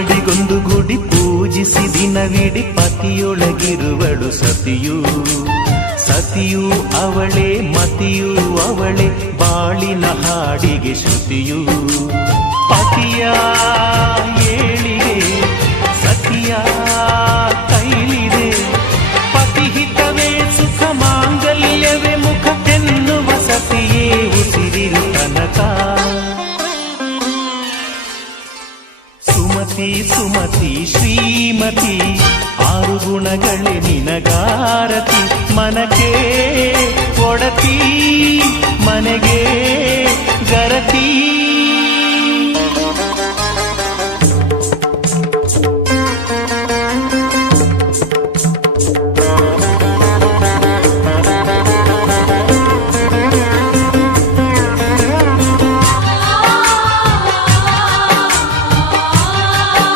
ಅಡಿಗೊಂದು ಗುಡಿ ಪೂಜಿಸಿ ದಿನವಿಡಿ ಪತಿಯೊಳಗಿರುವಳು ಸತಿಯು. ಸತಿಯು ಅವಳೇ ಮತಿಯು ಅವಳೇ ಬಾಳಿನ ಹಾಡಿಗೆ ಶ್ರುತಿಯು. ಪತಿಯ ಏಳಿಗೆ ಸತಿಯ ಕೈಲಿದೆ. ಪತಿಹಿತವೇ ಸುಖ ಮಾಂಗಲ್ಯವೇ ಮುಖಕ್ಕೆನ್ನುವ ಸತಿಯೇ ಉಸಿರಿರು ತನಕ. ಸುಮತಿ ಸುಮತಿ ಶ್ರೀಮತಿ ಆರು ಗುಣಗಳೇ ನಿನಗಾರತಿ. ಮನಕ್ಕೆ ಒಡತಿ ಮನೆಗೆ ಗರತಿ.